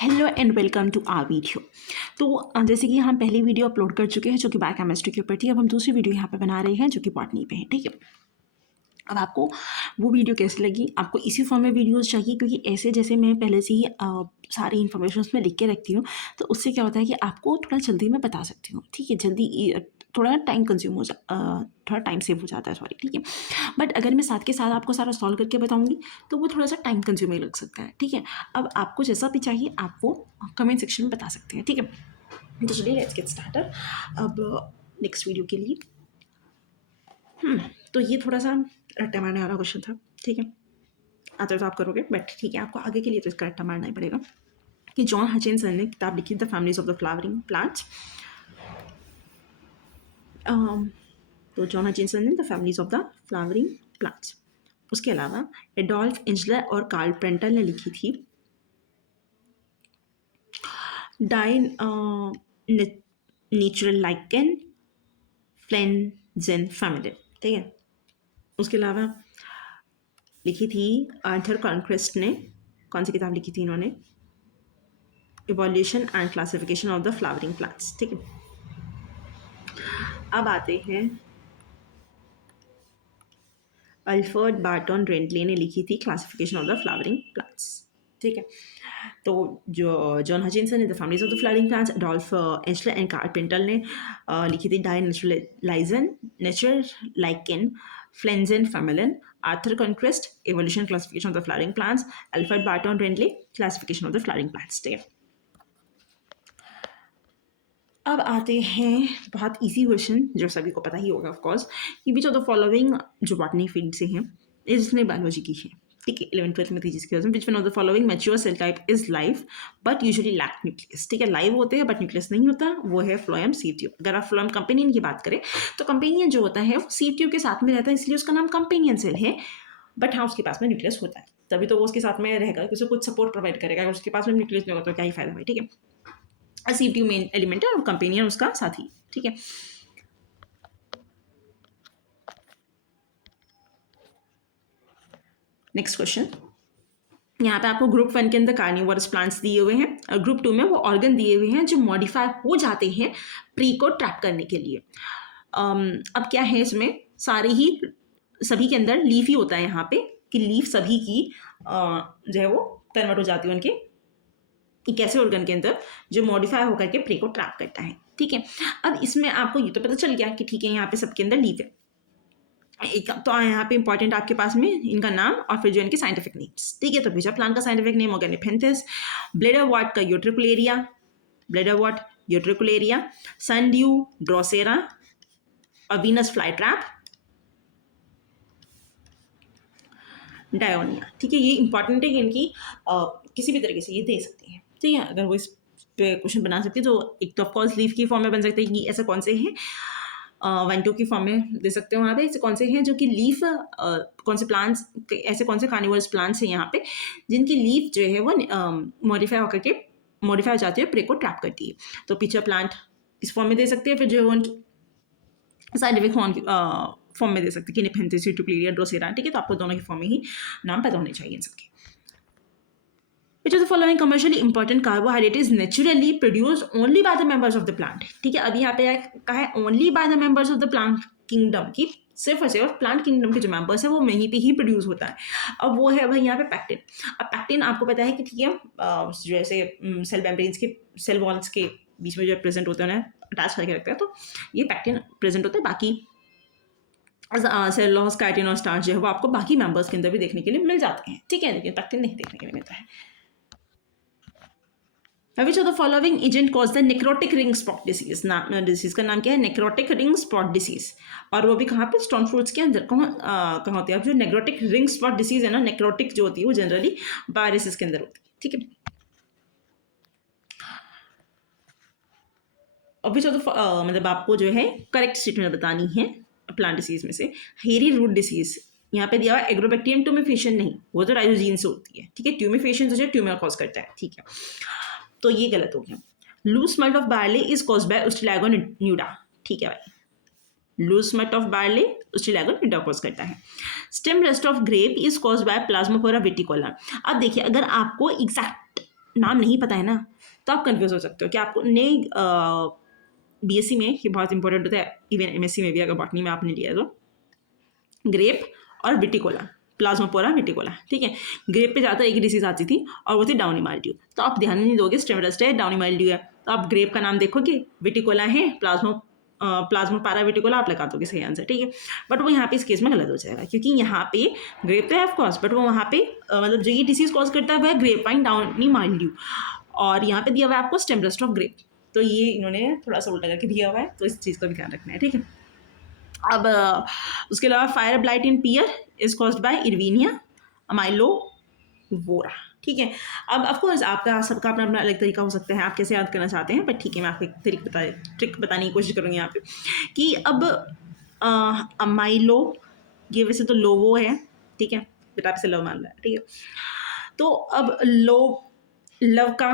Hello and welcome to our video. तो जैसे कि हम पहली वीडियो अपलोड कर चुके हैं जो कि बायोकेमिस्ट्री के ऊपर थी। अब हम दूसरी वीडियो यहाँ पे बना रहे हैं जो कि बॉटनी पे है। ठीक है, अब आपको वो वीडियो कैसी लगी? आपको इसी फॉर्म में वीडियोस चाहिए? क्योंकि ऐसे जैसे मैं पहले से ही सारी इन्फॉर्मेशन उसमें लिख के रखती हूँ, तो उससे क्या होता है कि आपको थोड़ा जल्दी मैं बता सकती हूँ। ठीक है, जल्दी थोड़ा टाइम कंज्यूम थोड़ा टाइम सेव हो जाता है, सॉरी। ठीक है, बट अगर मैं साथ के साथ आपको सारा सॉल्व करके बताऊंगी तो वो थोड़ा सा टाइम कंज्यूमिंग लग सकता है। ठीक है, अब आपको जैसा भी चाहिए आप वो कमेंट सेक्शन में बता सकते हैं। ठीक है, तो चलिए लेट्स गेट स्टार्टेड। अब नेक्स्ट वीडियो के लिए तो ये थोड़ा सा रट्टा मारने वाला क्वेश्चन था। ठीक है, आता तो आप करोगे, बट ठीक है, आपको आगे के लिए तो इसका रट्टा मारना ही पड़ेगा। कि जॉन हचिनसन ने किताब लिखी the families of the flowering plants. तो जॉन हचिनसन ने the families of the flowering plants. उसके अलावा एडोल्फ इंजलर और कार्ल प्रेंटल ने लिखी थी डाइन नेचुरल लाइकेन फ्लेंजेन फैमिली। ठीक है, उसके अलावा लिखी थी आर्थर कॉन्क्वेस्ट ने। कौन सी किताब लिखी थी इन्होंने? Evolution and classification of the flowering plants. ठीक है, अब आते हैं अल्फ्रेड बार्टन रेंटले ने लिखी थी classification of the flowering plants. ठीक है, तो जो जॉन हचिनसन ने the families of the flowering plants, Adolf Engler and Karl Prantl ने लिखी थी die naturlichen pflanzenfamilien, Arthur Cronquist evolution classification of the flowering plants, Alfred Barton Rendle classification of the flowering plants. ठीक है, अब आते हैं बहुत easy question जो सभी को पता ही होगा ऑफ कोर्स, कि विच ऑफ द फॉलोइंग जो बॉटनी फील्ड से हैं इसने बायोलॉजी की है। ठीक है, 11th-12th में थी जिसकी वजह से which one of the following mature cell type is live but usually lack nucleus. ठीक है, लाइव होते हैं बट न्यूक्लियस नहीं होता, वो है फ्लोएम सीवट्यूब। अगर आप फ्लोएम कंपेनियन की बात करें तो कंपेनियन जो होता है वो सीवट्यूब के साथ में रहता है, इसलिए उसका नाम कंपेनियन सेल है। बट हाँ, उसके पास में न्यूक्लियस होता है, तभी तो वो उसके साथ में रहेगा, उसे कुछ सपोर्ट प्रोवाइड करेगा। अगर उसके पास में न्यूक्लियस नहीं होगा तो क्या ही फायदा भाई। ठीक है, सीवट्यूब मेन एलिमेंट है और कंपेनियन उसका साथी। ठीक है, नेक्स्ट क्वेश्चन। यहाँ पे आपको ग्रुप 1 के अंदर कार्निवोरस प्लांट्स दिए हुए हैं और ग्रुप 2 में वो ऑर्गन दिए हुए हैं जो मॉडिफाई हो जाते हैं प्री को ट्रैप करने के लिए। अब क्या है इसमें, सभी के अंदर लीफ ही होता है यहाँ पे, कि लीफ सभी की जो है वो कन्वर्ट हो जाती है उनके एक ऐसे ऑर्गन के अंदर जो मॉडिफाई होकर के प्रे को ट्रैप करता है। ठीक है, अब इसमें आपको ये तो पता चल गया कि ठीक है यहाँ पे सबके अंदर लीफ है। एक तो यहाँ पे इंपॉर्टेंट आपके पास में इनका नाम और फिर जो इनके साइंटिफिक नेम्स। ठीक है, तो बीजा प्लांट का साइंटिफिक नेम होगा नेफेंथिस, ब्लेडरवॉर्ट का यूट्रिकुलेरिया, सनड्यू ड्रोसेरा और वीनस फ्लाई ट्रैप डायोनिया। ठीक है, ये इंपॉर्टेंट है कि इनकी किसी भी तरीके से ये दे सकते हैं। ठीक है, अगर वो इस पे क्वेश्चन बना सकते हैं तो एक तो ऑफकोर्स लीफ की फॉर्म में बन सकते हैं कि ऐसे कौन से हैं, 1-2 की फॉर्म में दे सकते हो वहाँ पे, ऐसे कौन से हैं जो कि लीफ, कौन से प्लांट्स, ऐसे कौन से कार्निवोरस प्लांट्स हैं यहाँ पे जिनकी लीफ जो है वो मॉडिफाई हो जाती है, प्रे को ट्रैप करती है। तो पिचा प्लांट इस फॉर्म में दे सकते हैं, फिर जो है उनकी साइंटिफिक फॉर्म में दे सकते हैं कि नेफेंथिस, यूट्रिकुलेरिया, ड्रोसेरा। ठीक है, तो आपको दोनों की फॉर्म में ही नाम पता होने चाहिए इन सबके। Which of the following commercially important carbohydrate is naturally produced only by the members of the plant? ठीक है, अभी यहाँ पे कहा है only by the members of the plant kingdom, की सिर्फ और सिर्फ प्लांट किंगडम के जो मेंबर्स है वो वहीं पे ही प्रोड्यूस होता है। अब वो है भाई यहाँ पे पैक्टिन। अब पैक्टिन आपको पता है कि ठीक है, जैसे सेल मेम्ब्रेन्स के सेल वॉल्स के बीच में जो प्रेजेंट होते हैं उन्हें अटैच करके रखते हैं, तो ये पैक्टिन प्रेजेंट होता है। बाकी सेलुलोज, काइटिन और स्टार्च जो है वो आपको बाकी मेंबर्स के अंदर भी देखने के लिए मिल जाते हैं। ठीक है, लेकिन पैक्टिन नहीं देखने के लिए मिलता है। Which of the following agent cause the necrotic ring spot disease? Disease का नाम क्या है? Necrotic ring spot disease. और वो भी कहाँ पे? स्टोन फ्रूट्स के अंदर। कहाँ होती है? अब जो नेक्रोटिक रिंग स्पॉट डिसीज है ना, नेक्रोटिक जो होती है वो जनरली वायरसेस के अंदर होती है। ठीक है, अब विच ऑफ द मतलब आपको जो है करेक्ट स्टेटमेंट बतानी है प्लांट डिसीज में से। हेरी रूट डिसीज यहाँ पे दिया हुआ एग्रोबैक्टीरियम ट्यूमेफेशियन नहीं, वो तो राइजोजीन से होती है। ठीक है, ट्यूमेफेशियन जो है ट्यूमर कॉज करता है। ठीक है, तो ये गलत हो गया। Loose smut of barley is cause by Ustilago nuda. ठीक है भाई, loose smut of barley Ustilago nuda cause करता है। Stem rust of grape is cause by Plasmopara viticola. अब देखिए, अगर आपको एग्जैक्ट नाम नहीं पता है ना, तो आप कंफ्यूज हो सकते हो कि आपको नहीं। बीएससी में ये बहुत इंपॉर्टेंट होता है, इवन एमएससी में भी अगर बॉटनी में आपने लिया है तो, ग्रेप और विटिकोला, प्लाज्मोपोरा विटिकोला, ठीक है। ग्रेप पे ज़्यादातर एक ही डिसीज आती थी और वो थी डाउनी माइल्ड्यू, तो आप ध्यान नहीं दोगे, स्टेमरस्ट है, डाउनी माइल्ड्यू है, तो आप ग्रेप का नाम देखोगे, विटिकोला है, प्लाज्मोपारा विटिकोला आप लगा दोगे, सही आंसर, ठीक है। बट वो यहाँ पे इस केस में गलत हो जाएगा, क्योंकि यहाँ पे ग्रेप तो है ऑफकोर्स, बट वो वहाँ पे मतलब जो ये डिसीज कॉज करता है वह ग्रेप वाइन डाउनी माइल्ड्यू, और यहाँ पे दिया हुआ है आपको स्टेमरस्ट ऑफ ग्रेप, तो ये इन्होंने थोड़ा सा उल्टा करके दिया हुआ है, तो इस चीज़ का भी ध्यान रखना है, ठीक है। अब उसके अलावा fire blight in pear is caused by Erwinia amylovora, ठीक है। अब ऑफकोर्स आपका सबका अपना अपना अलग तरीका हो सकता है, आप कैसे याद करना चाहते हैं, बट ठीक है, मैं आपको एक ट्रिक बताने की कोशिश करूँगी यहाँ पे कि अब अमाइलो, ये वैसे तो लोवो है, ठीक है, बट आपसे लव मान रहा है, ठीक है। तो अब लव का,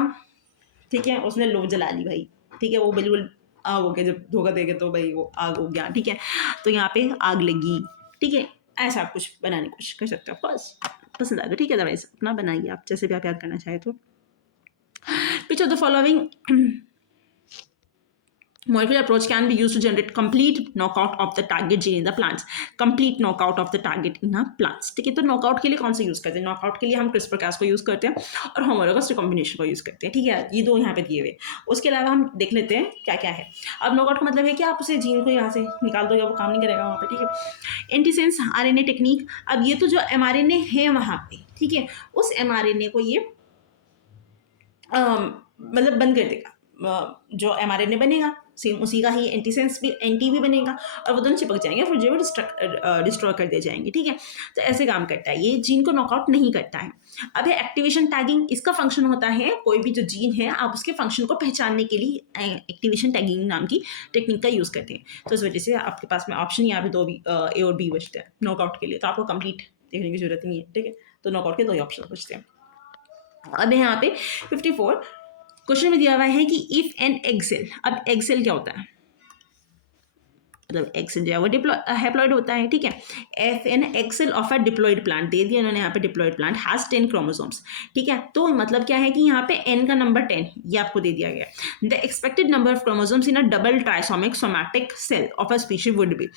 ठीक है, उसने लो जला ली भाई, ठीक है, वो बिल्कुल आग हो गया, जब धोखा देगा तो भाई वो आग हो गया, ठीक है, तो यहाँ पे आग लगी, ठीक है। ऐसा आप कुछ बनाने की कोशिश कर सकते हो, ऑफकोर्स पसंद आएगा, ठीक है, अदरवाइज अपना बनाइए आप जैसे भी आप याद करना चाहे तो। विच of the following molecular approach can be used to generate complete knockout of the target gene in the plants, complete knockout of the target in a plants, ठीक है। तो नॉकआउट के लिए कौन सा यूज करते हैं? नॉकआउट के लिए हम CRISPR-Cas को यूज करते हैं और होमोलॉगस रिकॉम्बिनेशन को यूज करते हैं, ठीक है, ये दो यहाँ पे दिए हुए। उसके अलावा हम देख लेते हैं क्या क्या है। अब नॉकआउट का मतलब है कि आप उसे जीन को यहाँ से निकाल दो या वो काम नहीं करेगा वहाँ पे, ठीक है। एंटीसेंस RNA टेक्निक, अब ये तो जो mRNA है वहाँ पे, ठीक है, उस mRNA को ये मतलब बंद कर देगा, जो mRNA बनेगा सेम उसी का ही एंटीसेंस भी, एंटी भी बनेगा, और वो दोनों चिपक जाएंगे, फिर जो है डिस्ट्रॉय कर दिए जाएंगे, ठीक है। तो ऐसे काम करता है, ये जीन को नॉकआउट नहीं करता है। अब है एक्टिवेशन टैगिंग, इसका फंक्शन होता है कोई भी जो जीन है आप उसके फंक्शन को पहचानने के लिए एक्टिवेशन टैगिंग नाम की टेक्निक का यूज़ करते हैं। तो इस वजह से आपके पास में ऑप्शन यहाँ पे दो भी A और B बचते हैं नॉकआउट के लिए, तो आपको कंप्लीट देखने की जरूरत नहीं है, ठीक है। तो नॉकआउट के दो ही ऑप्शन बचते हैं। अब यहाँ पे 54 क्वेश्चन में दिया हुआ है कि इफ एन एग सेल, अब एग सेल क्या होता है, मतलब एग सेल जो है वो हैप्लॉइड होता है, ठीक है। F N egg cell of a diploid plant दे दिया इन्होंने यहाँ पे, डिप्लॉइड प्लांट हैज 10 क्रोमोसोम्स, ठीक है। तो मतलब क्या है कि यहाँ पे एन का नंबर 10 ये आपको दे दिया गया। The expected number of chromosomes in a double trisomic somatic cell of a species would be.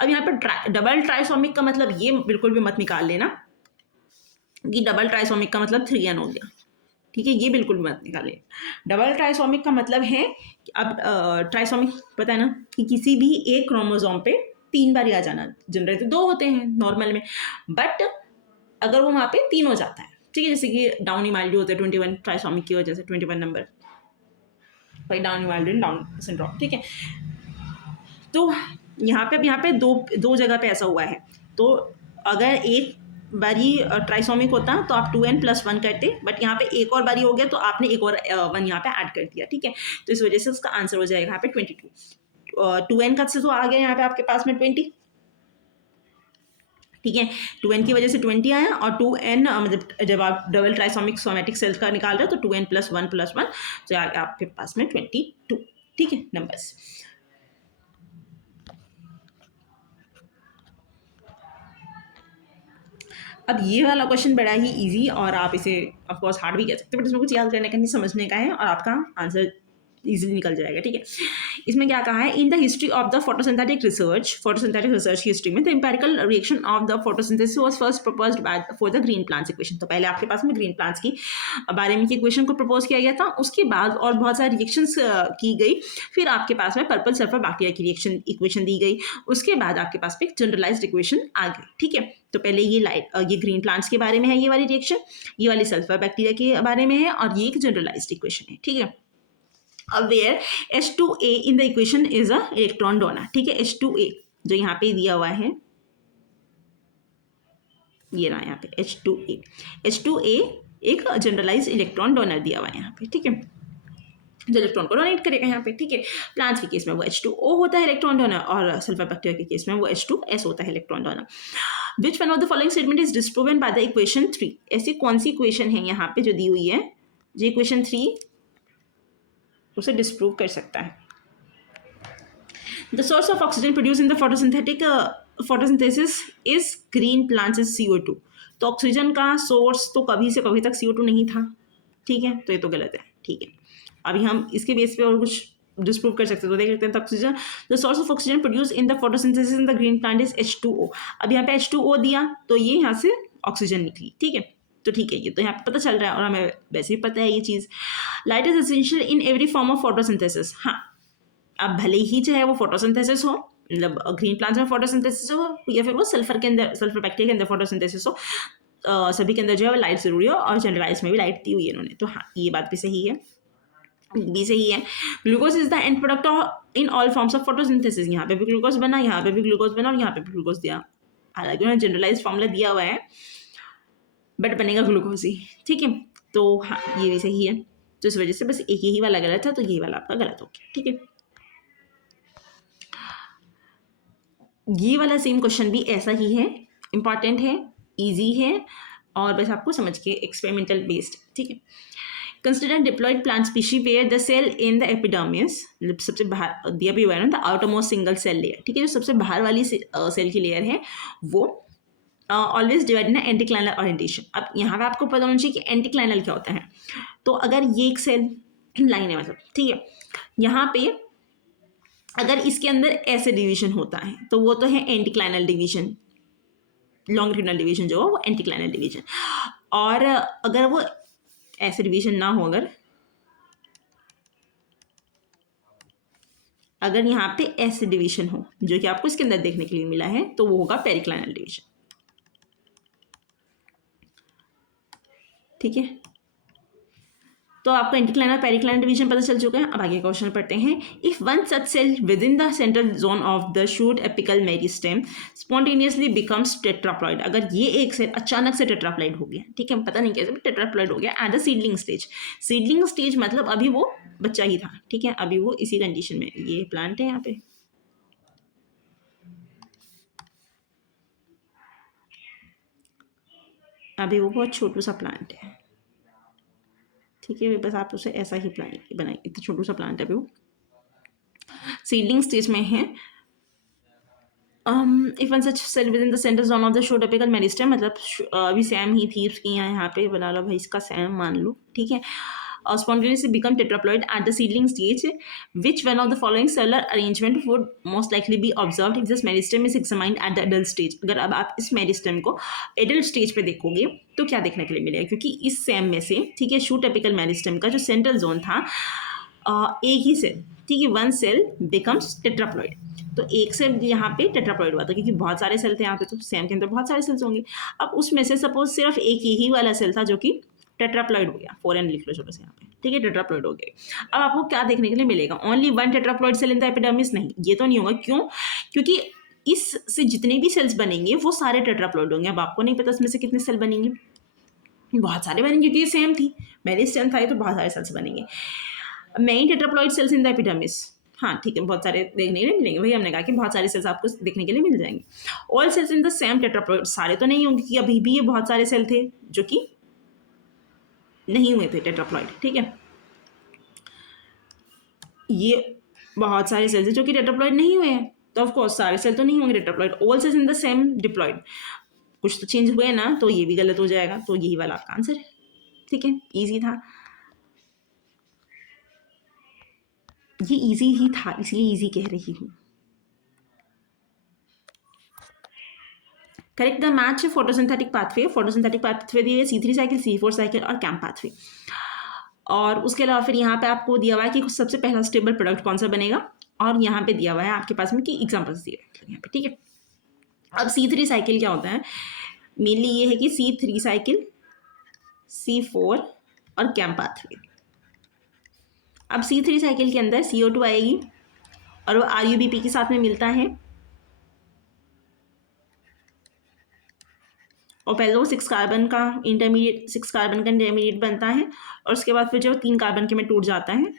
अब यहाँ पे डबल ट्राइसोमिक का मतलब ये बिल्कुल भी मत निकाल लेना कि डबल ट्राइसोमिक का मतलब 3n हो गया, ठीक है, ये बिल्कुल मत निकाले। डबल ट्राइसोमिक का मतलब है कि अब ट्राइसोमिक पता है ना कि किसी भी एक क्रोमोसोम पे 3 बार आ जाना, जनरली तो 2 होते हैं नॉर्मल में, बट अगर वो वहाँ पे 3 हो जाता है, ठीक है, जैसे कि डाउनी माइल्ड्यू होता है 21 ट्राइसोमिक की वजह से 21 नंबर, भाई डाउनी माइल्ड्यू डाउन सिंड्रोम, ठीक है। तो यहाँ पे दो जगह पे ऐसा हुआ है, तो अगर एक बारी ट्राइसोमिक होता तो आप 2n+1 करते, बट यहाँ पे एक और बारी हो गया तो आपने एक और 1 यहाँ पे ऐड कर दिया, ठीक है। तो इस वजह से उसका आंसर हो जाएगा यहाँ पे 22। 2n का से तो आ गया यहाँ पे आपके पास में 20, ठीक है, 2n की वजह से 20 आया, और 2n मतलब जब आप डबल ट्राइसोमिक सोमैटिक सेल्स का निकाल रहे हो तो 2n+1+1 तो आपके पास में 22, ठीक है नंबर्स। अब ये वाला क्वेश्चन बड़ा ही इजी, और आप इसे ऑफ कोर्स हार्ड भी कह सकते हैं, बट इसमें कुछ याद करने का नहीं, समझने का है, और आपका आंसर इजीली निकल जाएगा, ठीक है। इसमें क्या कहा है, in the history of the photosynthetic research की हिस्ट्री में the empirical reaction of the photosynthesis was first proposed by for the green plants equation. तो पहले आपके पास में ग्रीन प्लांट्स की बारे में इक्वेशन को प्रपोज किया गया था, उसके बाद और बहुत सारी रिएक्शंस की गई, फिर आपके पास में पर्पल सल्फर बैक्टीरिया की रिएक्शन इक्वेशन दी गई, उसके बाद आपके पास में एक जनरलाइज्ड इक्वेशन आ गई, ठीक है। तो पहले ये ग्रीन प्लांट्स के बारे में है ये वाली रिएक्शन, ये वाली सल्फर बैक्टीरिया के बारे में है, और ये एक जनरलाइज्ड इक्वेशन है, ठीक है। अब where H2A in the equation is a electron donor, ठीक है। H2A जो यहाँ पे दिया हुआ है, ये रहा यहाँ पे H2A एक जनरलाइज इलेक्ट्रॉन डोनर दिया हुआ है यहाँ पे, ठीक है, जो इलेक्ट्रॉन को डोनेट करेगा यहाँ पे, ठीक है। प्लांट्स के केस में वो H2O होता है इलेक्ट्रॉन डोनर, और सल्फर बैक्टीरिया के केस में वो H2S होता है electron donor. Which one of the following statement is disproven by the equation 3। ऐसी कौन सी इक्वेशन है यहाँ पे जो दी हुई है, जो इक्वेशन 3 उसे डिस्प्रूव कर सकता है। The source of oxygen produce in the photosynthesis is green plants is CO2। तो ऑक्सीजन का सोर्स तो कभी से कभी तक CO2 नहीं था, ठीक है, तो ये तो गलत है। ठीक है, अभी हम इसके बेस पे और कुछ डिस्प्रूव कर सकते हैं, तो देख लेते हैं। Oxygen, the source of oxygen produce in the photosynthesis in the green plant is H2O। अब यहाँ पे H2O दिया तो ये यहाँ से ऑक्सीजन निकली। ठीक है, तो ठीक है, ये तो यहाँ पे पता चल रहा है और हमें वैसे ही पता है ये चीज़। Light is essential in every form of photosynthesis. हाँ, अब भले ही चाहे वो फोटोसिंथेसिस हो, मतलब ग्रीन प्लांट्स में फोटोसिंथेसिस हो या फिर वो सल्फर के अंदर, सल्फर बैक्टीरिया के अंदर फोटोसिंथेसिस हो, सभी के अंदर जो है लाइट जरूरी हो, और जनरलाइज में भी लाइट दी हुई है इन्होंने। तो हाँ, ये बात भी सही है, भी सही है। Glucose is the end product in all forms of photosynthesis. यहाँ पे भी ग्लूकोज बना, यहाँ पे भी ग्लूकोज बना और यहाँ पे भी ग्लूकोज दिया। हालांकि उन्होंने जनरलाइज फॉर्मूला दिया हुआ है, बट बनेगा ग्लूकोज ही। ठीक है, तो हाँ, ये भी सही है। तो इस वजह से बस एक यही वाला गलत था, तो यही वाला आपका गलत हो गया। ठीक है, ये वाला सेम क्वेश्चन भी ऐसा ही है, इंपॉर्टेंट है, इजी है, और बस आपको समझ के एक्सपेरिमेंटल बेस्ड। ठीक है, consider diploid plant species where the cell in the epidermis, मतलब सबसे बाहर दिया भी हुआ है ना, the outermost single cell layer. ठीक है, जो सबसे बाहर वाली सेल की लेयर है वो ऑलवेज डिवाइड इन एंटीक्लाइनल ओरिएंटेशन। अब यहाँ पे आपको पता होना चाहिए कि एंटीक्लाइनल क्या होता है। तो अगर ये एक सेल लाइन है, मतलब ठीक है, यहाँ पे अगर इसके अंदर ऐसे डिवीजन होता है तो वो तो है एंटीक्लाइनल डिवीजन, लॉन्गिट्यूडनल डिवीजन जो है वो एंटीक्लाइनल डिवीजन। और अगर वो ऐसे डिवीजन ना हो, अगर यहाँ पे ऐसे डिवीजन हो जो कि आपको इसके अंदर देखने के लिए मिला है, तो वो होगा पेरिक्लाइनल डिवीजन। ठीक है, तो आपको एंटीक्लाइनल पेरिक्लाइनल डिवीजन पता चल चुका है। अब आगे क्वेश्चन पढ़ते हैं। If one such cell within the central zone of the shoot apical meristem spontaneously becomes tetraploid. अगर ये एक सेल अचानक से टेट्राप्लॉइड हो गया, ठीक है, पता नहीं कैसे टेट्राप्लॉइड हो गया at the seedling stage. Seedling stage मतलब अभी वो बच्चा ही था। ठीक है, अभी वो इसी कंडीशन में, ये प्लांट है यहाँ पे, अभी वो बहुत छोटू सा प्लांट है। ठीक है, बस आप उसे ऐसा ही बनाए, इतना छोटू सा प्लांट है अभी वो, सीडलिंग स्टेज में है। If one such cell within the center zone of the shoot apical meristem, मतलब अभी सैम ही थी उसकी, यहाँ पे बना लो भाई इसका सैम मान लो। ठीक है, spontaneously become tetraploid at the seedling stage. Which one of the following cellular arrangement would most likely be observed if this meristem is examined at the adult stage? अगर अब आप इस मेरिस्टेम को एडल्ट स्टेज पे देखोगे तो क्या देखने के लिए मिलेगा, क्योंकि इस सेम में से, ठीक है, शूट एपिकल मेरिस्टेम का जो सेंट्रल जोन था, एक ही सेल, ठीक है, वन सेल बिकम्स टेट्राप्लॉइड। तो एक सेल यहाँ पे टेट्राप्लॉइड हुआ था, क्योंकि बहुत सारे सेल थे यहाँ पे, तो सेम के अंदर बहुत सारे सेल्स होंगे। अब उसमें से सपोज सिर्फ एक यही वाला सेल था जो कि टेट्राप्लॉइड हो गया, 4n लिख लो छोटे से यहाँ पे। ठीक है, टेट्राप्लॉइड हो गया। अब आपको क्या देखने के लिए मिलेगा, only one tetraploid cell in the epidermis? नहीं, ये तो नहीं होगा। क्यों? क्योंकि इससे जितने भी सेल्स बनेंगे वो सारे टेट्राप्लॉइड होंगे। अब आपको नहीं पता इसमें से कितने सेल बनेंगे, बहुत सारे बनेंगे, क्योंकि ये सेम थी, मेरिस्टेम था, तो बहुत सारे सेल्स बनेंगे। Many tetraploid cells in the epidermis, हाँ ठीक है, बहुत सारे देखने के लिए मिलेंगे। वही हमने कहा कि बहुत सारे सेल्स आपको देखने के लिए मिल जाएंगे। All cells in the same tetraploid, सारे तो नहीं होंगे, क्योंकि अभी भी ये बहुत सारे सेल थे जो कि नहीं हुए थे टेट्राप्लॉइड। ठीक है, ये बहुत सारे सेल्स हैं जो कि टेट्राप्लॉइड नहीं हुए हैं, तो ऑफ कोर्स सारे सेल तो नहीं होंगे tetraploid. All cells in the same diploid, कुछ तो चेंज हुए ना, तो ये भी गलत हो जाएगा। तो यही वाला आपका आंसर है। ठीक है, इजी था, ये इजी ही था, इसलिए इजी कह रही हूँ। Correct the match photosynthetic pathway. Photosynthetic pathway दिए C3 साइकिल, C4 साइकिल और कैम्प पाथवे। और उसके अलावा फिर यहाँ पे आपको दिया हुआ है कि सबसे पहला स्टेबल प्रोडक्ट कौन सा बनेगा, और यहाँ पे दिया हुआ है आपके पास में कि एग्जाम्पल्स दिए हैं यहाँ पे। ठीक है, अब C3 साइकिल क्या होता है, मेनली ये है कि C3 साइकिल, C4 और कैम्प पाथवे। अब C3 साइकिल के अंदर CO2 आएगी और वो RUBP के साथ में मिलता है, और पहले वो 6 कार्बन का इंटरमीडिएट बनता है, और उसके बाद फिर जो 3 कार्बन के में टूट जाता है,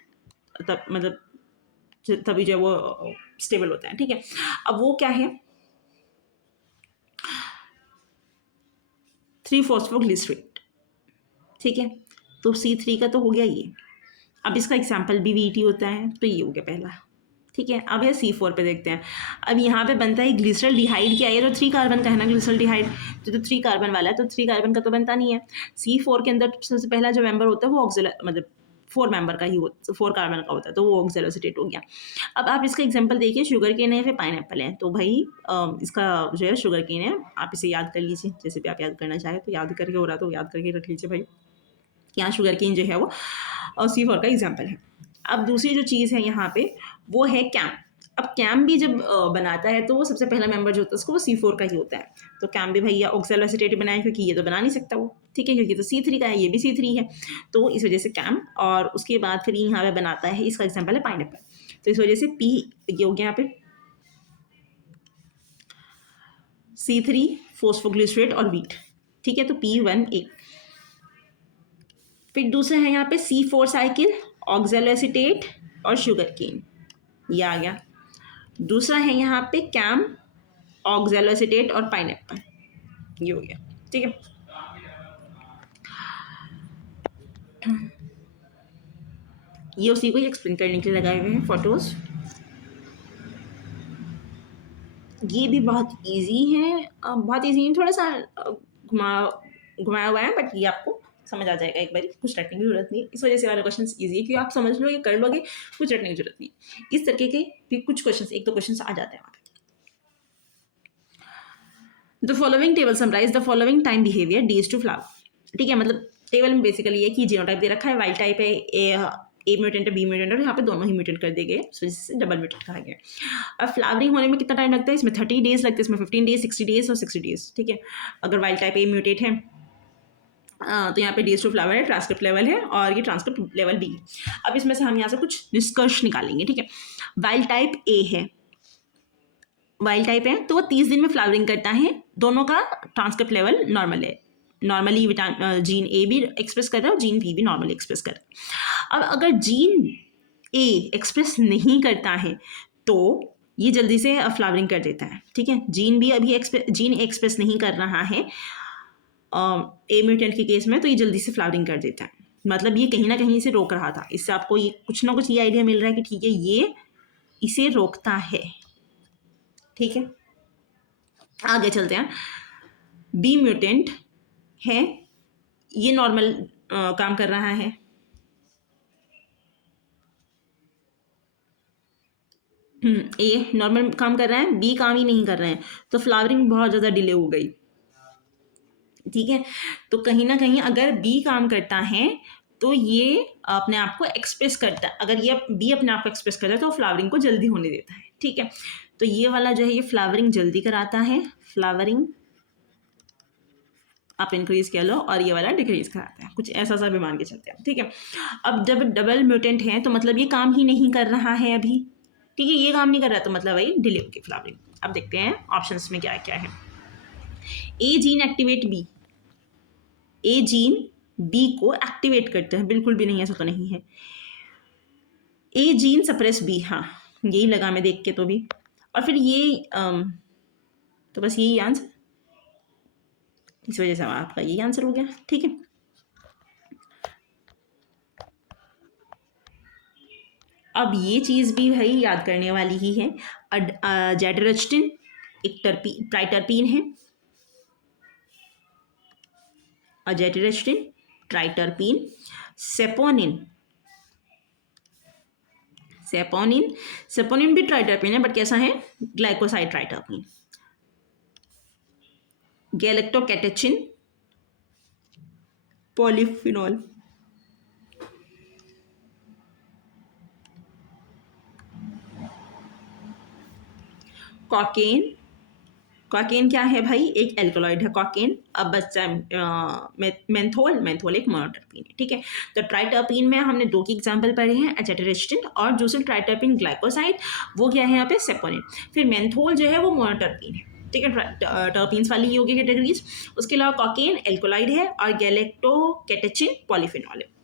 तब मतलब तभी जो वो स्टेबल होता है। ठीक है, अब वो क्या है, 3-फॉस्फोग्लिसरेट। ठीक है, तो C3 का तो हो गया ये। अब इसका एग्जाम्पल भी VT होता है, तो ये हो गया पहला। ठीक है। अब है C4 पे देखते हैं। अब यहाँ पे बनता है ग्लिसरल्डिहाइड, क्या है? तो 3 कार्बन का है ना ग्लिसरल्डिहाइड, तो 3 कार्बन वाला है, तो 3 कार्बन का तो बनता नहीं है। C4 के अंदर सबसे पहला जो मेंबर होता है वो मतलब 4 मेंबर का ही होता, 4 कार्बन का होता है, तो वो ऑक्सैलोएसिटेट हो गया। अब आप इसका एग्जांपल देखिए, शुगर केन है, फिर पाइनएप्पल है, तो भाई इसका जो है शुगर केन है, आप इसे याद कर लीजिए, जैसे भी आप याद करना चाहें, तो याद करके हो रहा तो याद करके रख लीजिए भाई। यहाँ शुगर केन जो है वो C4 का एग्जाम्पल है। अब दूसरी जो चीज़ है यहाँ पे वो है कैम। अब कैम भी जब बनाता है तो वो सबसे पहला मेंबर जो होता है उसको वो C4 का ही होता है, तो कैम भी भैया ऑक्सैलोएसिटेट बनाए, क्योंकि ये तो बना नहीं सकता वो, ठीक है, क्योंकि तो C3 का है, ये भी C3 है, तो इस वजह से कैम। और उसके बाद फिर यहाँ पे बनाता है, इसका एग्जाम्पल है पाइनएप्पल, तो इस वजह से P ये हो गया यहाँ पे C3 फॉस्फोग्लिसरेट और वीट, ठीक है, तो P1A। फिर दूसरा है यहाँ पे C4 साइकिल, ऑक्सैलोएसिटेट और शुगर केन, ये आ गया। दूसरा है यहाँ पे कैम, ऑक्सैलोएसिटेट और पाइनएप्पल, ये हो गया, ठीक है। ये उसी को ही एक्सप्लेन करने के लिए लगाए हुए हैं फोटोज। ये भी बहुत इजी है, बहुत इजी है, थोड़ा सा घुमाया हुआ है, बट ये आपको समझ आ जाएगा एक बार, कुछ रटने की जरूरत नहीं है, इस वजह से वाला क्वेश्चन इजी है कि आप समझ लोगे, कर लोगे, कुछ रटने की जरूरत नहीं। इस तरीके के भी कुछ क्वेश्चन, एक दो क्वेश्चन आ जाते हैं वहाँ पे। The following table summarise the following time behaviour days to flower, ठीक है, मतलब टेबल में बेसिकली ये कि जीनोटाइप दे रखा है, वाइल्ड टाइप है, ए म्यूटेंट है, बी म्यूटेंट है, यहाँ पे दोनों ही म्यूटेंट कर दिए गए, सो इससे डबल म्यूटेंट कहा गया। अब फ्लावरिंग होने में कितना टाइम लगता है? इसमें 30 डेज लगते हैं, इसमें 15 डेज, 60 डेज और 60 डेज, ठीक है। अगर वाइल्ड टाइप ए म्यूटेट है तो यहाँ पे डेज टू फ्लावर है, ट्रांसक्रिप्ट लेवल है, और ये ट्रांसक्रिप्ट लेवल बी है। अब इसमें से हम यहाँ से कुछ निष्कर्ष निकालेंगे, ठीक है। वाइल्ड टाइप ए है, वाइल्ड टाइप है तो वो 30 दिन में फ्लावरिंग करता है, दोनों का ट्रांसक्रिप्ट लेवल नॉर्मल है, नॉर्मली जीन ए भी एक्सप्रेस कर रहा है और जीन बी भी नॉर्मली एक्सप्रेस कर रहा है। अब अगर जीन ए एक्सप्रेस नहीं करता है तो ये जल्दी से फ्लावरिंग कर देता है, ठीक है। जीन बी अभी जीन एक्सप्रेस नहीं कर रहा है ए म्यूटेंट के केस में, तो ये जल्दी से फ्लावरिंग कर देता है, मतलब ये कहीं ना कहीं से रोक रहा था। इससे आपको ये कुछ ना कुछ ये आइडिया मिल रहा है कि ठीक है, ये इसे रोकता है, ठीक है। आगे चलते हैं। बी म्यूटेंट है, ये नॉर्मल काम कर रहा है, ए नॉर्मल काम कर रहा है, बी काम ही नहीं कर रहे हैं, तो फ्लावरिंग बहुत ज़्यादा डिले हो गई, ठीक है। तो कहीं ना कहीं अगर बी काम करता है तो ये अपने आप को एक्सप्रेस करता है, अगर ये बी अपने आप को एक्सप्रेस करता है तो फ्लावरिंग को जल्दी होने देता है, ठीक है। तो ये वाला जो है ये फ्लावरिंग जल्दी कराता है, फ्लावरिंग आप इंक्रीज कर लो, और ये वाला डिक्रीज कराता है, कुछ ऐसा सा भी मान के चलते हैं, ठीक है। अब जब डबल म्यूटेंट है तो मतलब ये काम ही नहीं कर रहा है अभी, ठीक है, ये काम नहीं कर रहा, तो मतलब वही डिले होगी फ्लावरिंग। अब देखते हैं ऑप्शंस में क्या क्या है। ए जीन एक्टिवेट बी, ए जीन बी को एक्टिवेट करते हैं, बिल्कुल भी नहीं, ऐसा तो नहीं है। ए जीन सप्रेस बी, हाँ यही लगा मैं देख के तो भी। और फिर ये तो बस यही आंसर, इस वजह से आपका यही आंसर हो गया, ठीक है। अब ये चीज़ भी भाई याद करने वाली ही है। जेटरस्टिन एक ट्राइटरपीन है, अजेटिरस्टिन, ट्राइटरपीन, सेपोनिन, सेपोनिन, सेपोनिन भी ट्राइटरपीन है, बट कैसा है? ग्लाइकोसाइड ट्राइटरपीन, गैलेक्टोकैटेचिन, पॉलीफिनॉल, कॉकेन, कॉकेन क्या है भाई? एक एल्कोलॉइड है कॉकेन। अब बच्चा मेंथोल, मेंथोल एक मोनोटर्पीन है, ठीक है। तो ट्राइटर्पीन में हमने दो की एग्जांपल पढ़े हैं, एचेटेरिस्टिन, और दूसरे ट्राइटर्पीन ग्लाइकोसाइड, वो क्या है यहाँ पे? सेपोनिन। फिर मेंथोल जो है वो मोनोटर्पीन है, ठीक है, टर्पीन्स वाली होगी कैटेगरीज। उसके अलावा कॉकेन एल्कोलॉइड है और गैलेक्टोकैटेचिन पॉलीफिनॉल है।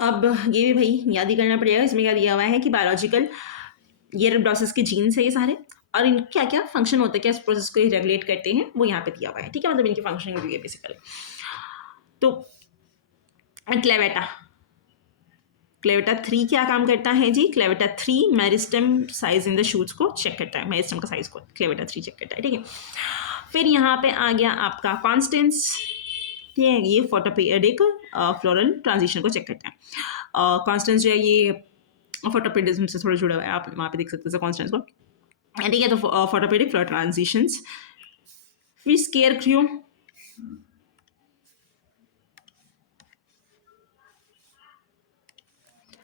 अब ये भी भाई याद ही करना पड़ेगा, इसमें क्या दिया हुआ है कि बायोलॉजिकल ये प्रोसेस के जीन्स है ये सारे, और इन क्या क्या फंक्शन होता है, क्या इस प्रोसेस को रेगुलेट करते हैं, वो यहाँ पे दिया हुआ है, ठीक है, मतलब इनकी फंक्शनिंग दी है बेसिकली। तो क्लेवेटा क्लेविटा 3 क्या काम करता है जी? क्लेविटा 3 meristem size in the shoots को चेक करता है, मेरिस्टेम का साइज को क्लेविटा 3 चेक करता है, ठीक है। फिर यहाँ पे आ गया आपका कॉन्स्टेंस, ठीक है, ये फोटोपीरियडिक फ्लोरल ट्रांजिशन को चेक करता है। कॉन्स्टेंस जो है ये फोटोपीरियडिज्म से थोड़ा जुड़ा हुआ है, आप वहाँ पे देख सकते हैं कॉन्स्टेंस को, ठीक है। तो फोटोपीरियडिक फ्लोरल ट्रांजिशंस। फिर स्केयर क्रू,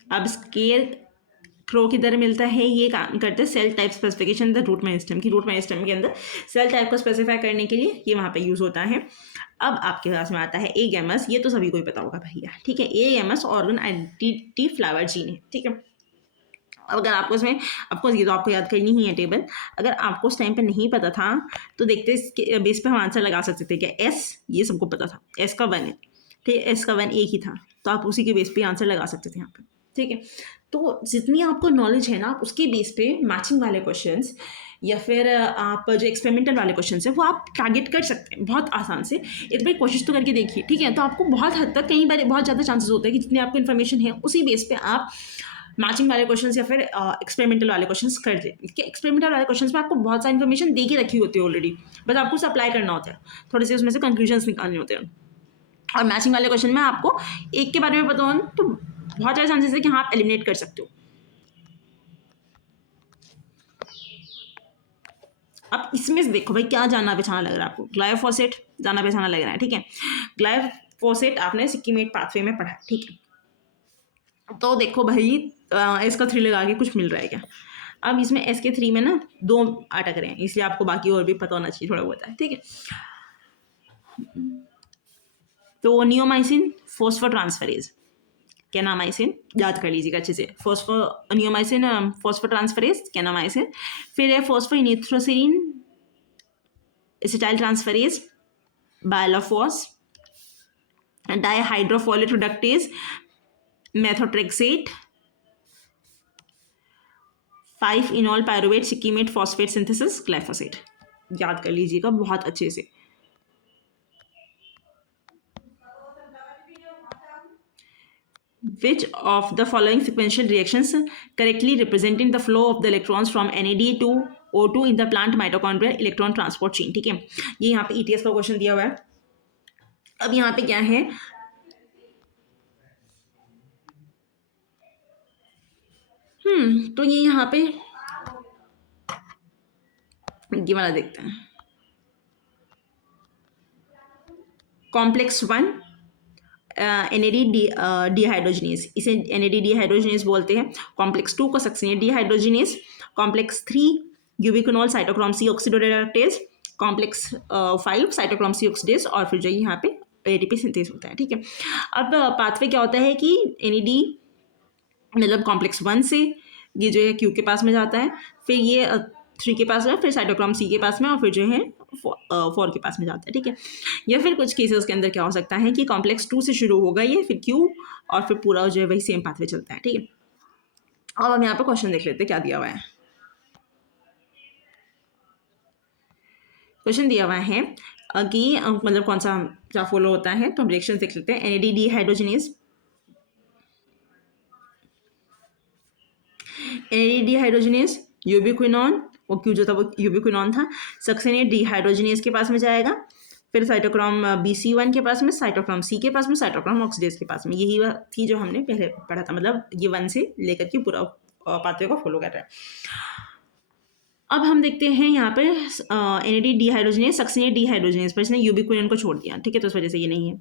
अब स्केयर क्रो किधर मिलता है? ये काम करते हैं cell type specification the root meristem की, रूट मेरिस्टेम के अंदर सेल टाइप को स्पेसिफाई करने के लिए ये वहाँ पे यूज़ होता है। अब आपके पास में आता है ए गैमस, ये तो सभी को ही पता होगा भैया, ठीक है। Agamous organ identity flower gene है, ठीक है। अब अगर आपको इसमें, आपको ये तो आपको याद करनी ही है टेबल, अगर आपको उस टाइम पे नहीं पता था तो देखते इसके बेस पे हम आंसर लगा सकते थे क्या? एस, ये सबको पता था, एस का 1 है, ठीक है, एस का 1 एक ही था, तो आप उसी के बेस पे आंसर लगा सकते थे यहाँ पे, ठीक है। तो जितनी आपको नॉलेज है ना, आप उसके बेस पे मैचिंग वाले क्वेश्चंस या फिर आप जो एक्सपेरिमेंटल वाले क्वेश्चंस है वो आप टारगेट कर सकते हैं बहुत आसान से। एक बार कोशिश तो करके देखिए, ठीक है। तो आपको बहुत हद तक, कई बार बहुत ज़्यादा चांसेस होते हैं कि जितनी आपको इन्फॉर्मेशन है उसी बेस पे आप मैचिंग वाले क्वेश्चंस या फिर एक्सपेरिमेंटल वाले क्वेश्चंस कर दें। एक्सपेरिमेंटल वाले क्वेश्चंस में आपको बहुत सारी इन्फॉर्मेशन दे के रखी होती है ऑलरेडी, बस आपको उसे अप्लाई करना होता है, थोड़े से उसमें से कंक्लूजन्स निकालने होते हैं। और मैचिंग वाले क्वेश्चन में आपको एक के बारे में पता हो तो बहुत ज़्यादा चांसेस है कि हाँ आप एलिमिनेट कर सकते हो। अब इसमें से देखो भाई क्या जानना पहचाना लग रहा है आपको? ग्लाइफोसेट जानना पहचाना लग रहा है, ठीक है। ग्लाइफोसेट आपने सिक्कीमेट पाथवे में पढ़ा, ठीक है। तो देखो भाई एस का 3 लगा के कुछ मिल रहा है क्या? अब इसमें एस के 3 में ना 2 अटक रहे हैं, इसलिए आपको बाकी और भी पता होना चाहिए थोड़ा बहुत है, ठीक है। तो नियोमाइसिन फॉस्फोट्रांसफरेज, कैनामाइसिन याद कर लीजिएगा अच्छे से, नियोमाइसिन फॉस्फोट्रांसफरेज कैनामाइसिन। फिर है phosphinothricin acetyl transferase, bialaphos, dihydrofolate reductase, methotrexate, five enol pyruvate shikimate phosphate synthesis, glyphosate. याद कर लीजिएगा बहुत अच्छे से। Which of the following sequential reactions correctly representing the flow of the electrons from NAD to O2 in the plant mitochondrial electron transport chain, ठीक है। ये यहाँ पे ETS का क्वेश्चन दिया हुआ है। अब यहाँ पे क्या है, तो ये यहाँ पे ये वाला देखते हैं, कॉम्प्लेक्स 1 NAD डिहाइड्रोजिनेस, इसे NAD डिहाइड्रोजिनेस बोलते हैं। कॉम्प्लेक्स 2 को succinate dehydrogenase, complex 3 ubiquinol cytochrome c oxidoreductase, complex 5 cytochrome c oxidase, और फिर जो यहाँ पे ATP सिंथेस होता है, ठीक है। अब पाथवे क्या होता है कि NAD मतलब कॉम्प्लेक्स 1 से ये जो है Q के पास में जाता है, फिर ये 3 के पास में, फिर साइटोक्रोम C के पास में, और फिर जो है 4 के पास में जाता है, ठीक है। या फिर कुछ केसेस के अंदर क्या हो सकता है कि कॉम्प्लेक्स 2 से शुरू होगा ये, फिर Q, और फिर पूरा जो है वही सेम पाथवे चलता है, ठीक है। अब हम यहाँ पे क्वेश्चन देख लेते हैं क्या दिया हुआ है। क्वेश्चन दिया हुआ है कि मतलब कौन सा क्या फॉलो होता है, तो हम रिएक्शन देख लेते हैं। NAD डिहाइड्रोजिनेस, NAD डिहाइड्रोजिनेस, यूबिक्विनोन, वो क्यू जो था वो यूबिक्विनोन था, सक्सिनेट डिहाइड्रोजिनेस के पास में जाएगा, फिर साइटोक्रोम BC1 के पास में, साइटोक्रोम C के पास में, साइटोक्रोम ऑक्सीडेज के पास में। यही थी जो हमने पहले पढ़ा था, मतलब ये 1 से लेकर के पूरा पाथवे को फॉलो कर रहा है। अब हम देखते हैं यहाँ पर NAD डिहाइड्रोजिनेस सक्सिनेट डिहाइड्रोजिनेस पर इसने यूबिक्विनोन को छोड़ दिया, ठीक है, तो उस वजह से ये नहीं है।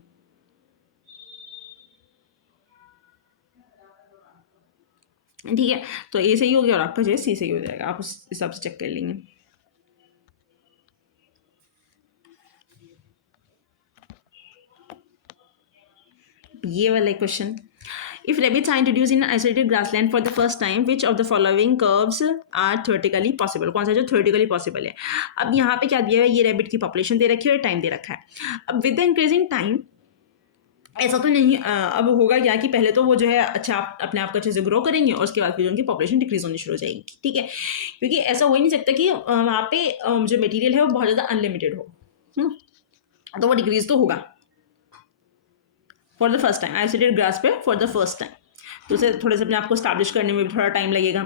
ठीक है, तो A सही हो गया और आपका जो है C सही हो जाएगा, आप उस हिसाब से चेक कर लेंगे। ये वाला question, if rabbits are introduce in isolated grassland for the first time which of the following curves are theoretically possible, कौन सा जो थ्योरेटिकली पॉसिबल है। अब यहाँ पे क्या दिया है, ये रेबिट की पॉपुलेशन दे रखी है और टाइम दे रखा है। अब विद द इंक्रीजिंग टाइम ऐसा तो नहीं, अब होगा क्या कि पहले तो वो जो है अच्छा अपने आप को अच्छे से ग्रो करेंगे और उसके बाद फिर उनकी पॉपुलेशन डिक्रीज होनी शुरू हो जाएगी, ठीक है। क्योंकि ऐसा हो ही नहीं सकता कि वहाँ पे जो मटेरियल है वो बहुत ज़्यादा अनलिमिटेड हो, तो वो डिक्रीज तो होगा for the first time, isolated grass पे फॉर द फर्स्ट टाइम। तो उसे थोड़े से अपने आप को स्टैब्लिश करने में भी थोड़ा टाइम लगेगा।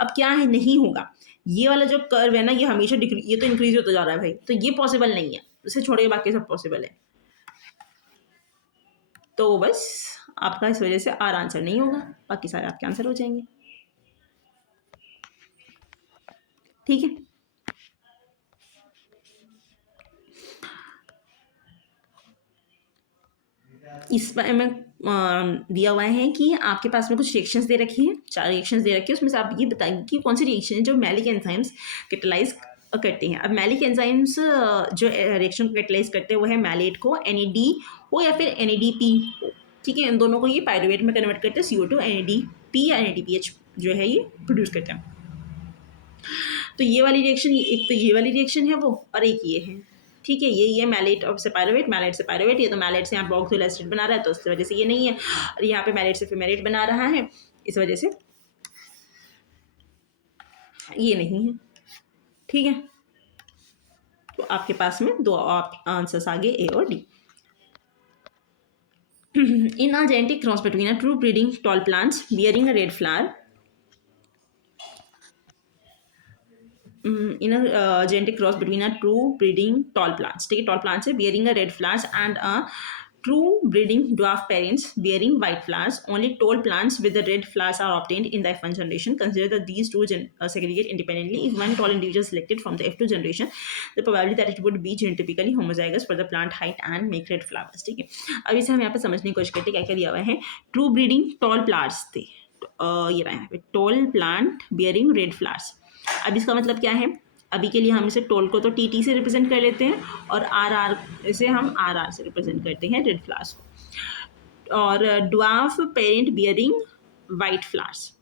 अब क्या है, नहीं होगा, ये वाला जो कर्व है ना, ये हमेशा ये तो इंक्रीज होता जा रहा है भाई, तो ये पॉसिबल नहीं है, उसे छोड़िए बाकी सब पॉसिबल है। तो बस आपका इस वजह से आर आंसर नहीं होगा, बाकी सारे आपके आंसर हो जाएंगे। ठीक है, इस बारे में दिया हुआ है कि आपके पास में कुछ रिएक्शंस दे रखी हैं, 4 रिएक्शंस दे रखी है, उसमें से आप ये बताएंगे कि कौन सी रिएक्शन है जो मैलिक एंजाइम्स कैटेलाइज करते हैं। अब मैलिक एंजाइम्स जो रिएक्शन को कैटेलाइज करते हैं वो है मैलेट को, NAD हो या फिर NADP हो। ठीक है, इन दोनों को ये पायरुवेट में कन्वर्ट करते हैं, CO2 NADP या NADPH जो है ये प्रोड्यूस करते हैं। तो ये वाली रिएक्शन, एक तो ये वाली रिएक्शन है वो, और एक ये है। ठीक है, ये मैलेट से पायरुवेट, मैलेट से पायरुवेट, ये तो मैलेट से यहाँ ब्रोक्सिल एसिड बना रहा है तो उसकी वजह से ये नहीं है, और यहाँ पे मैलेट से फिमेरेट बना रहा है, इस वजह से ये नहीं है। ठीक है, तो आपके पास में 2 आंसर्स आ गए, ए और D. In a genetic cross between a true breeding tall plants bearing a red flower, in a genetic cross between a true breeding tall plants, ठीक है, tall plants है bearing a red flowers and a true breeding dwarf parents bearing white flowers, only tall plants with the red flowers are obtained in the F1 generation. Consider that these two segregate independently. If one tall individual is selected from the F2 generation, the probability that it would be genotypically homozygous for the plant height and make red flowers. ठीक है, अब इसे हम यहाँ पे समझने की कोशिश करते हैं, क्या क्या दिया हुआ है। ट्रू ब्रीडिंग टॉल प्लांट्स थे, ये रहा है tall plant bearing red flowers. अब इसका मतलब क्या है, अभी के लिए हम इसे टोल को तो TT से रिप्रेजेंट कर लेते हैं, और RR इसे हम RR से रिप्रेजेंट करते हैं रेड फ्लावर्स को, और dwarf parent bearing white flowers,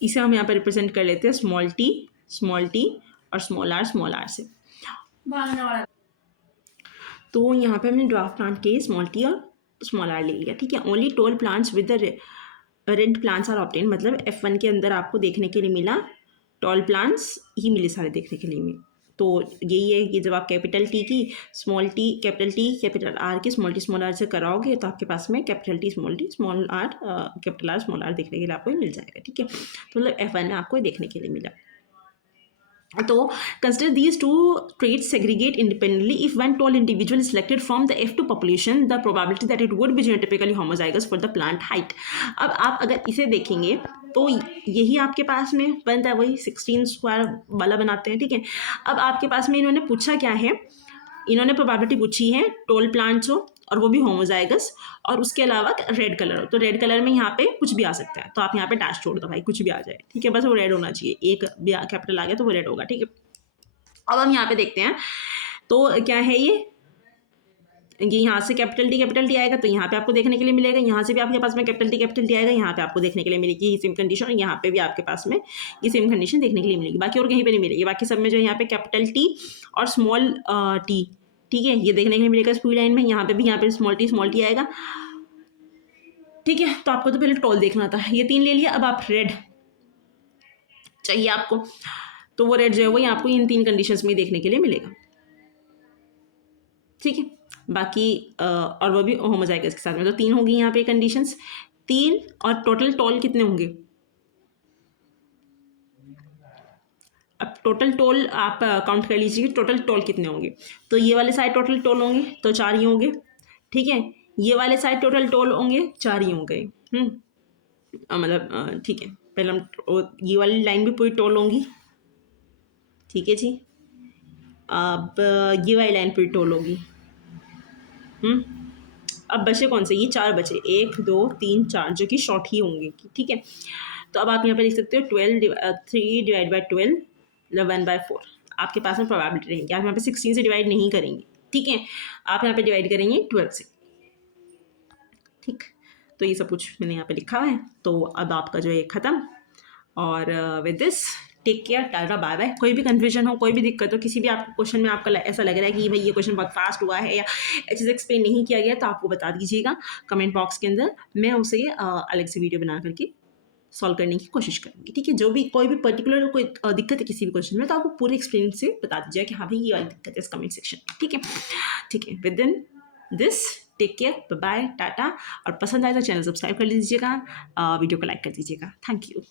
इसे हम यहाँ पर रिप्रेजेंट कर लेते हैं स्मॉल t और स्मॉल r से। तो यहाँ पे हमने ड्वार्फ प्लांट के स्मॉल t और स्मॉल r ले लिया। ठीक है, only tall plants with the red plants are obtain, मतलब F1 के अंदर आपको देखने के लिए मिला टॉल प्लांट्स ही मिले सारे देखने के लिए मिले। तो यही है कि जब आप कैपिटल T की स्मॉल t, कैपिटल R की स्मॉल r से कराओगे तो आपके पास में capital T small r capital R small r देखने के लिए आपको मिल जाएगा। ठीक है, तो मतलब F1 में आपको देखने के लिए मिला। तो consider these two traits segregate independently. If one tall individual is selected from the F2 population, the probability that it would be genotypically homozygous for the plant height. अब आप अगर इसे देखेंगे तो यही आपके पास में बनता है, वही 16 स्क्वायर वाला बनाते हैं। ठीक है, अब आपके पास में इन्होंने पूछा क्या है, इन्होंने प्रोबेबिलिटी पूछी है टोल प्लांट्स हो और वो भी होमोजाइगस, और उसके अलावा रेड कलर हो। तो रेड कलर में यहाँ पे कुछ भी आ सकता है, तो आप यहाँ पे डैश छोड़ दो भाई, कुछ भी आ जाए। ठीक है, बस वो रेड होना चाहिए, एक भी कैपिटल आ गया तो वो रेड होगा। ठीक है, अब हम यहाँ पे देखते हैं तो क्या है ये यहाँ से कैपिटल टी आएगा तो यहाँ पे आपको देखने के लिए मिलेगा, यहाँ से भी आपके पास में कैपिटल टी आएगा, यहाँ पे आपको देखने के लिए मिलेगी ये सेम कंडीशन, और यहाँ पे भी आपके पास में ये सेम कंडीशन देखने के लिए मिलेगी, बाकी और कहीं पे नहीं मिलेगी। बाकी सब में जो यहाँ पे कैपिटल टी और स्मॉल टी, ठीक है, ये देखने के लिए मिलेगा इस पूरी लाइन में। यहाँ पे भी यहाँ पे स्मॉल टी आएगा। ठीक है, तो आपको तो पहले टॉल देखना था, ये 3 ले लिया। अब आप रेड चाहिए आपको, तो वो रेड जो है वो आपको इन 3 कंडीशंस में देखने के लिए मिलेगा। ठीक है, बाकी और वो भी होमोजाइगस के साथ में, तो 3 होगी यहाँ पे कंडीशंस, 3, और टोटल टॉल कितने होंगे। अब टोटल टोल आप काउंट कर लीजिए, टोटल टोल कितने होंगे। तो ये वाले साइड टोटल टोल होंगे तो 4 ही होंगे। ठीक है, ये वाले साइड टोटल टोल होंगे 4 ही होंगे। मतलब ठीक है, पहले हम ये वाली लाइन भी पूरी टोल होंगी। ठीक है जी, अब ये वाली लाइन पूरी टोल होगी। अब बचे कौन से, ये 4 बचे, 1 2 3 4, जो कि शॉर्ट ही होंगे। ठीक है, तो अब आप यहाँ पे लिख सकते हो 3 डिवाइड बाई 12 1/4 आपके पास में प्रोबेबिलिटी रहेंगी। आप यहाँ पे 16 से डिवाइड नहीं करेंगे। ठीक है, आप यहाँ पे डिवाइड करेंगे 12 से। ठीक, तो ये सब कुछ मैंने यहाँ पे लिखा है। तो अब आपका जो है ख़त्म, और with this take care, ta-ta, bye bye. कोई भी कन्फ्यूजन हो, कोई भी दिक्कत हो, किसी भी आपको क्वेश्चन में आपका ऐसा लग रहा है कि भाई ये क्वेश्चन बहुत फास्ट हुआ है या अच्छे से एक्सप्लेन नहीं किया गया, तो आपको बता दीजिएगा कमेंट बॉक्स के अंदर, मैं उसे अलग से वीडियो बना करके सॉल्व करने की कोशिश करूँगी। ठीक है, जो भी कोई भी पर्टिकुलर कोई दिक्कत है किसी भी क्वेश्चन में, तो आपको पूरे एक्सप्लेन से बता दीजिएगा कि हाँ भाई ये वाली दिक्कत है इस कमेंट सेक्शन में। ठीक है, within this take care, bye, ta-ta. और पसंद आए तो चैनल सब्सक्राइब कर लीजिएगा, वीडियो को लाइक कर दीजिएगा। Thank you.